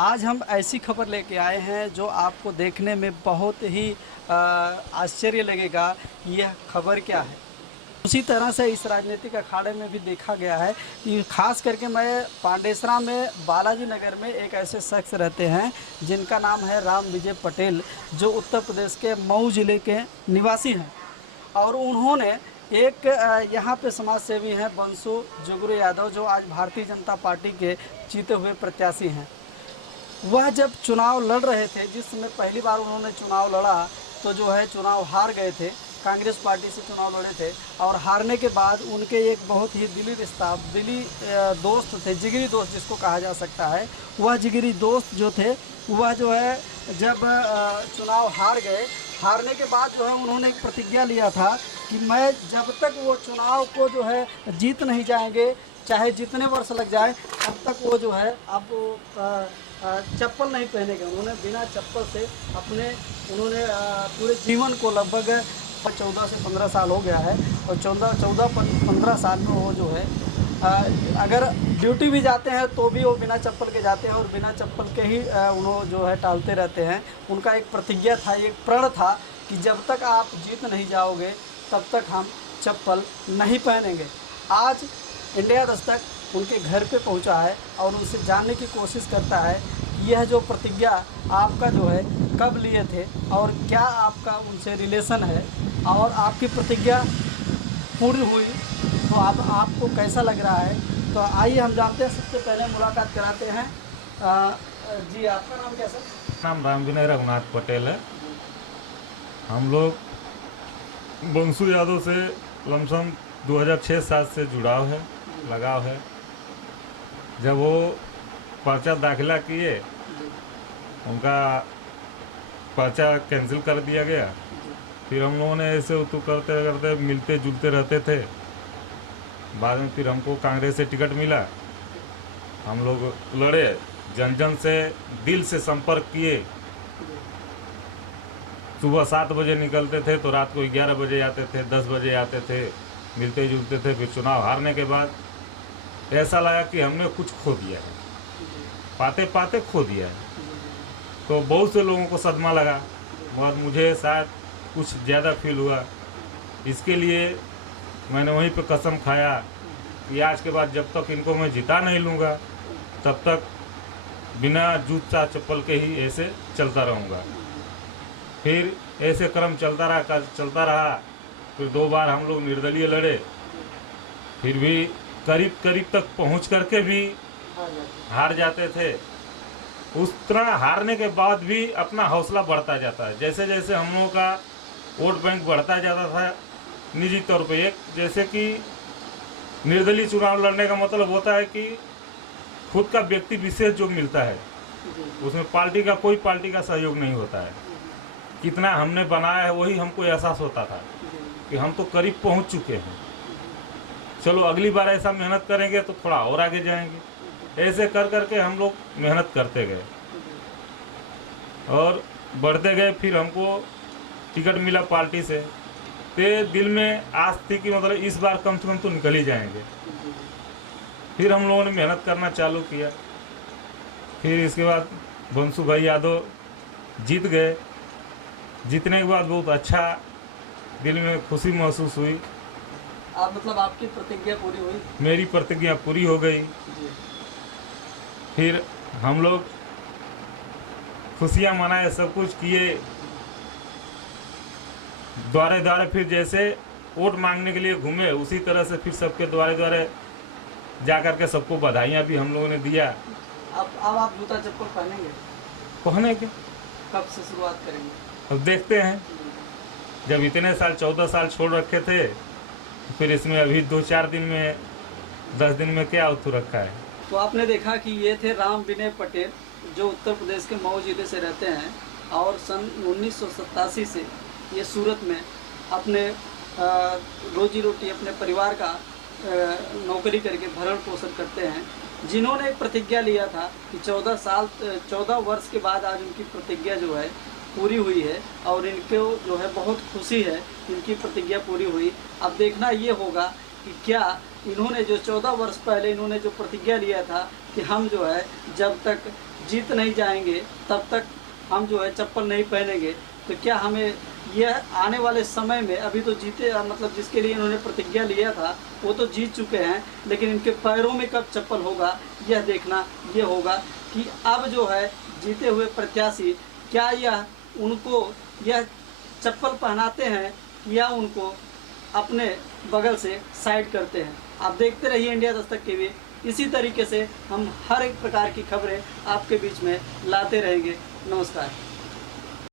आज हम ऐसी खबर लेके आए हैं जो आपको देखने में बहुत ही आश्चर्य लगेगा कि यह खबर क्या है। उसी तरह से इस राजनीतिक अखाड़े में भी देखा गया है कि खास करके मैं पांडेसरा में बालाजी नगर में एक ऐसे शख्स रहते हैं जिनका नाम है राम विजय पटेल, जो उत्तर प्रदेश के मऊ ज़िले के निवासी हैं। और उन्होंने एक यहाँ पे समाज सेवी हैं बंसु जुगरू यादव, जो आज भारतीय जनता पार्टी के जीते हुए प्रत्याशी हैं। वह जब चुनाव लड़ रहे थे, जिस समय पहली बार उन्होंने चुनाव लड़ा तो जो है चुनाव हार गए थे। कांग्रेस पार्टी से चुनाव लड़े थे और हारने के बाद उनके एक बहुत ही दिली रिश्ता, दिली दोस्त थे, जिगरी दोस्त जिसको कहा जा सकता है। वह जिगरी दोस्त जो थे वह जो है जब चुनाव हार गए, हारने के बाद जो है उन्होंने एक प्रतिज्ञा लिया था कि मैं जब तक वो चुनाव को जो है जीत नहीं जाएंगे, चाहे जितने वर्ष लग जाए, तब तक वो जो है अब चप्पल नहीं पहनेंगे। उन्होंने बिना चप्पल से अपने पूरे जीवन को लगभग 14 से 15 साल हो गया है और 14-15 साल में वो जो है अगर ड्यूटी भी जाते हैं तो भी वो बिना चप्पल के जाते हैं और बिना चप्पल के ही उन्होंने जो है टालते रहते हैं। उनका एक प्रतिज्ञा था, एक प्रण था कि जब तक आप जीत नहीं जाओगे तब तक हम चप्पल नहीं पहनेंगे। आज इंडिया दस्तक उनके घर पे पहुंचा है और उनसे जानने की कोशिश करता है कि यह जो प्रतिज्ञा आपका जो है कब लिए थे और क्या आपका उनसे रिलेशन है और आपकी प्रतिज्ञा पूरी हुई तो आपको कैसा लग रहा है। तो आइए हम जानते हैं। सबसे पहले मुलाकात कराते हैं। जी, आपका नाम क्या सर? नाम राम विनय रघुनाथ पटेल है। हम लोग बंसु यादव से लमसम 2006-7 से जुड़ाव है, लगाव है। जब वो पर्चा दाखिला किए, उनका पर्चा कैंसिल कर दिया गया। फिर हम लोगों ने ऐसे उतू करते करते मिलते जुलते रहते थे। बाद में फिर हमको कांग्रेस से टिकट मिला। हम लोग लड़े, जन जन से दिल से संपर्क किए। सुबह 7 बजे निकलते थे तो रात को 11 बजे आते थे, 10 बजे आते थे, मिलते जुलते थे। फिर चुनाव हारने के बाद ऐसा लगा कि हमने कुछ खो दिया है, पाते पाते खो दिया है। तो बहुत से लोगों को सदमा लगा, मगर मुझे शायद कुछ ज़्यादा फील हुआ। इसके लिए मैंने वहीं पे कसम खाया कि आज के बाद जब तक इनको मैं जिता नहीं लूँगा तब तक बिना जूता चप्पल के ही ऐसे चलता रहूँगा। फिर ऐसे क्रम चलता रहा। फिर 2 बार हम लोग निर्दलीय लड़े, फिर भी करीब करीब तक पहुंच करके भी हार जाते थे। उस तरह हारने के बाद भी अपना हौसला बढ़ता जाता है। जैसे जैसे हम लोगों का वोट बैंक बढ़ता जाता था निजी तौर पे, एक जैसे कि निर्दलीय चुनाव लड़ने का मतलब होता है कि खुद का व्यक्ति विशेष जो मिलता है, उसमें कोई पार्टी का सहयोग नहीं होता है। कितना हमने बनाया है वही हमको एहसास होता था कि हम तो करीब पहुंच चुके हैं, चलो अगली बार ऐसा मेहनत करेंगे तो थोड़ा और आगे जाएंगे। ऐसे कर करके हम लोग मेहनत करते गए और बढ़ते गए। फिर हमको टिकट मिला पार्टी से, तो दिल में आस थी कि मतलब इस बार कम से कम तो निकल ही जाएंगे। फिर हम लोगों ने मेहनत करना चालू किया। फिर इसके बाद बंसु भाई यादव जीत गए। जीतने के बाद बहुत अच्छा दिल में खुशी महसूस हुई। आप मतलब आपकी प्रतिज्ञा पूरी हुई? मेरी प्रतिज्ञा पूरी हो गई। फिर हम लोग खुशियाँ मनाए, सब कुछ किए। द्वारे द्वारे फिर जैसे वोट मांगने के लिए घूमे, उसी तरह से फिर सबके द्वारे द्वारे जा कर के सबको बधाइयाँ भी हम लोगों ने दिया। अब आप जूता चप्पल पहनेंगे? पहने के कब से शुरुआत करेंगे? अब देखते हैं। जब इतने साल 14 साल छोड़ रखे थे, फिर इसमें अभी 2-4 दिन में 10 दिन में क्या उतू रखा है। तो आपने देखा कि ये थे राम विनय पटेल, जो उत्तर प्रदेश के मऊ जिले से रहते हैं और सन 1987 से ये सूरत में अपने रोजी रोटी, अपने परिवार का नौकरी करके भरण पोषण करते हैं। जिन्होंने एक प्रतिज्ञा लिया था कि 14 वर्ष के बाद आज उनकी प्रतिज्ञा जो है पूरी हुई है और इनको जो है बहुत खुशी है, इनकी प्रतिज्ञा पूरी हुई। अब देखना ये होगा कि क्या इन्होंने जो 14 वर्ष पहले इन्होंने जो प्रतिज्ञा लिया था कि हम जो है जब तक जीत नहीं जाएंगे तब तक हम जो है चप्पल नहीं पहनेंगे। तो क्या हमें यह आने वाले समय में, अभी तो जीते मतलब जिसके लिए इन्होंने प्रतिज्ञा लिया था वो तो जीत चुके हैं, लेकिन इनके पैरों में कब चप्पल होगा यह देखना ये होगा कि अब जो है जीते हुए प्रत्याशी क्या यह उनको यह चप्पल पहनाते हैं या उनको अपने बगल से साइड करते हैं। आप देखते रहिए इंडिया दस्तक टीवी। इसी तरीके से हम हर एक प्रकार की खबरें आपके बीच में लाते रहेंगे। नमस्कार।